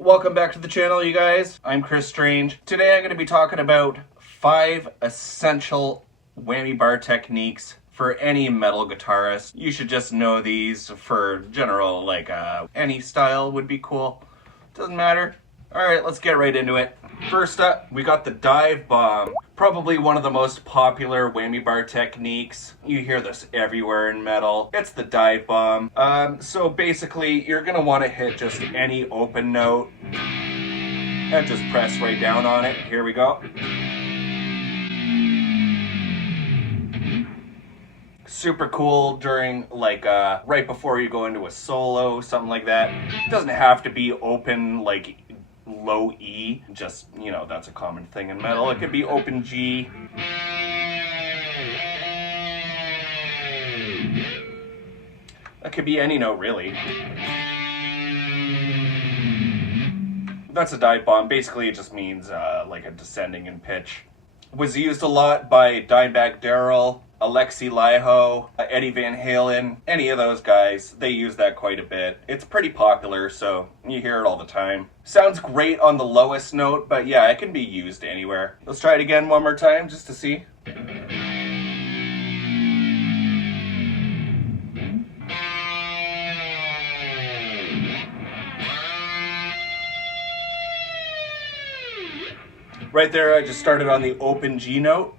Welcome back to the channel, you guys. I'm Chris Strange. Today I'm going to be talking about 5 essential whammy bar techniques for any metal guitarist. You should just know these for general, any style would be cool. Doesn't matter. Alright, let's get right into it. First up, we got the Divebomb. Probably one of the most popular whammy bar techniques. You hear this everywhere in metal. It's the Divebomb. So basically, you're going to want to hit just any open note and just press right down on it. Here we go. Super cool during right before you go into a solo, something like that. It doesn't have to be open like low E, just, you know, that's a common thing in metal. It could be open G. That could be any note, really. That's a Divebomb. Basically, it just means like a descending in pitch. Was used a lot by Dimebag Darrell, Alexi Laiho, Eddie Van Halen, any of those guys. They use that quite a bit. It's pretty popular, so you hear it all the time. Sounds great on the lowest note, but yeah, it can be used anywhere. Let's try it again one more time just to see. Right there, I just started on the open G note.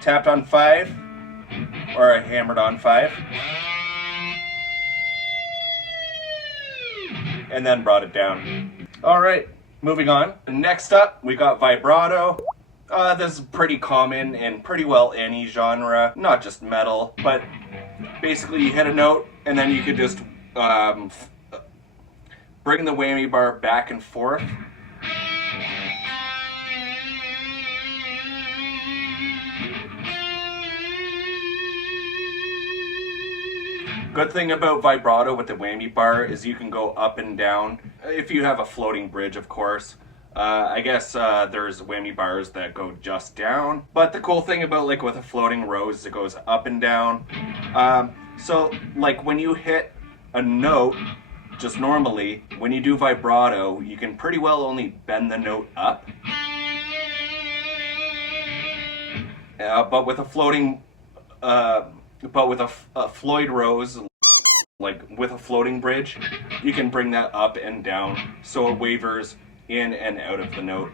Tapped on 5, or I hammered on 5. And then brought it down. Alright, moving on. Next up, we got Vibrato. This is pretty common in pretty well any genre, not just metal, but basically you hit a note and then you could just bring the whammy bar back and forth. Good thing about vibrato with the whammy bar is you can go up and down. If you have a floating bridge, of course. I guess there's whammy bars that go just down. But the cool thing about with a floating rose, it goes up and down. So when you hit a note, just normally, when you do vibrato, you can pretty well only bend the note up. But with a floating, a Floyd rose, with a floating bridge, you can bring that up and down so it wavers in and out of the note.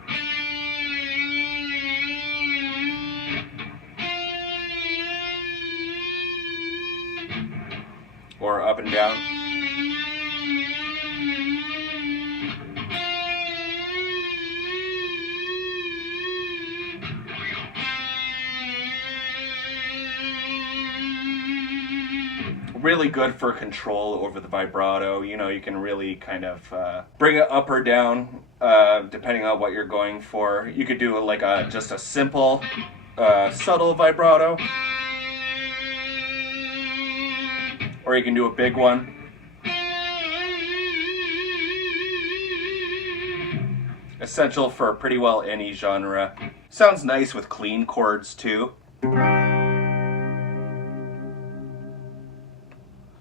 Or up and down. Really good for control over the vibrato. You know, you can really kind of bring it up or down depending on what you're going for. You could do just a simple, subtle vibrato, or you can do a big one. Essential for pretty well any genre. Sounds nice with clean chords too.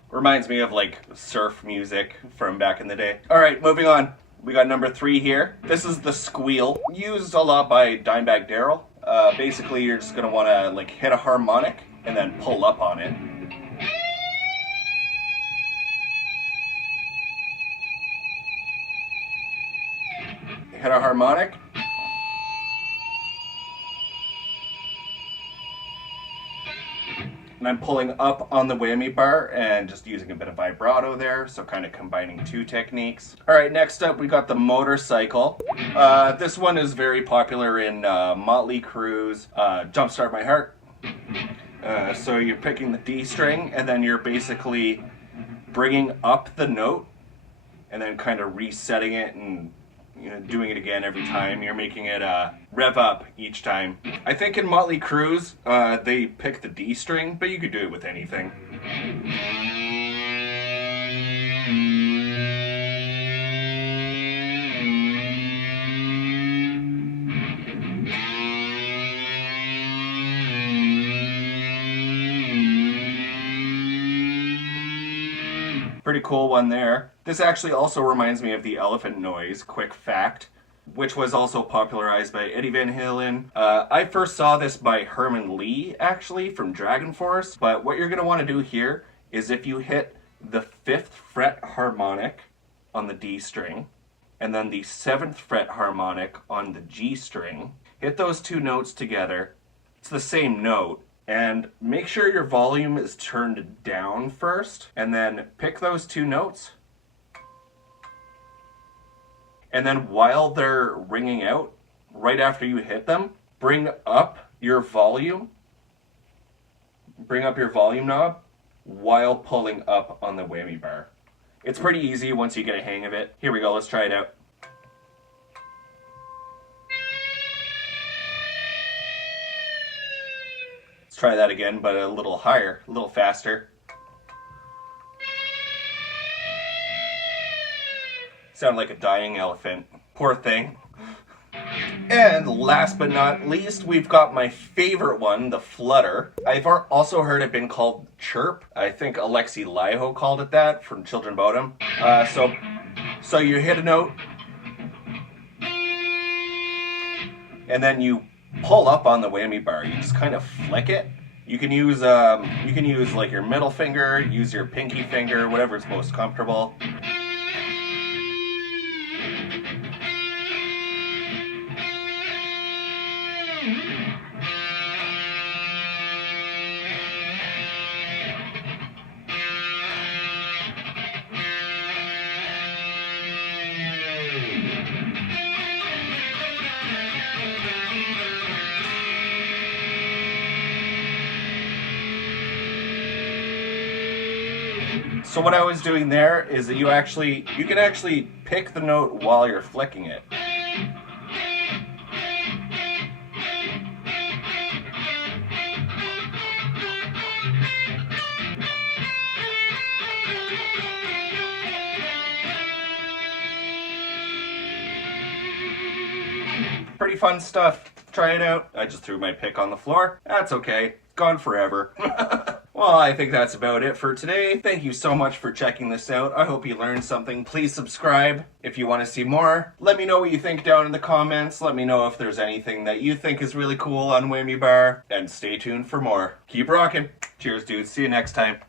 Reminds me of surf music from back in the day. Alright, moving on. We got number 3 here. This is the Squeal. Used a lot by Dimebag Darrell. Basically, you're just going to want to hit a harmonic and then pull up on it. Hit a harmonic. And I'm pulling up on the whammy bar and just using a bit of vibrato there, so kind of combining 2 techniques. Alright, next up we got the motorcycle. This one is very popular in Motley Crue's Jumpstart My Heart. So you're picking the D string and then you're basically bringing up the note and then kind of resetting it and doing it again every time. You're making it rev up each time. I think in Motley Crue's, they pick the D string, but you could do it with anything. Pretty cool one there. This actually also reminds me of the elephant noise, quick fact, which was also popularized by Eddie Van Halen. I first saw this by Herman Lee, actually, from Dragon Force. But what you're going to want to do here is if you hit the 5th fret harmonic on the D string, and then the 7th fret harmonic on the G string, hit those two notes together. It's the same note. And make sure your volume is turned down first, and then pick those two notes. And then while they're ringing out, right after you hit them, bring up your volume knob while pulling up on the whammy bar. It's pretty easy once you get a hang of it. Here we go, let's try it out. Let's try that again, but a little higher, a little faster. Sound like a dying elephant. Poor thing. And last but not least, we've got my favorite one, the Flutter. I've also heard it been called Chirp. I think Alexi Laiho called it that from Children Bodom. So you hit a note, and then you pull up on the whammy bar. You just kind of flick it. You can use like your middle finger, use your pinky finger, whatever's most comfortable. So what I was doing there is that you can actually pick the note while you're flicking it. Pretty fun stuff. Try it out. I just threw my pick on the floor. That's okay. Gone forever. Well, I think that's about it for today. Thank you so much for checking this out. I hope you learned something. Please subscribe if you want to see more. Let me know what you think down in the comments. Let me know if there's anything that you think is really cool on Whammy Bar. And stay tuned for more. Keep rocking. Cheers, dudes. See you next time.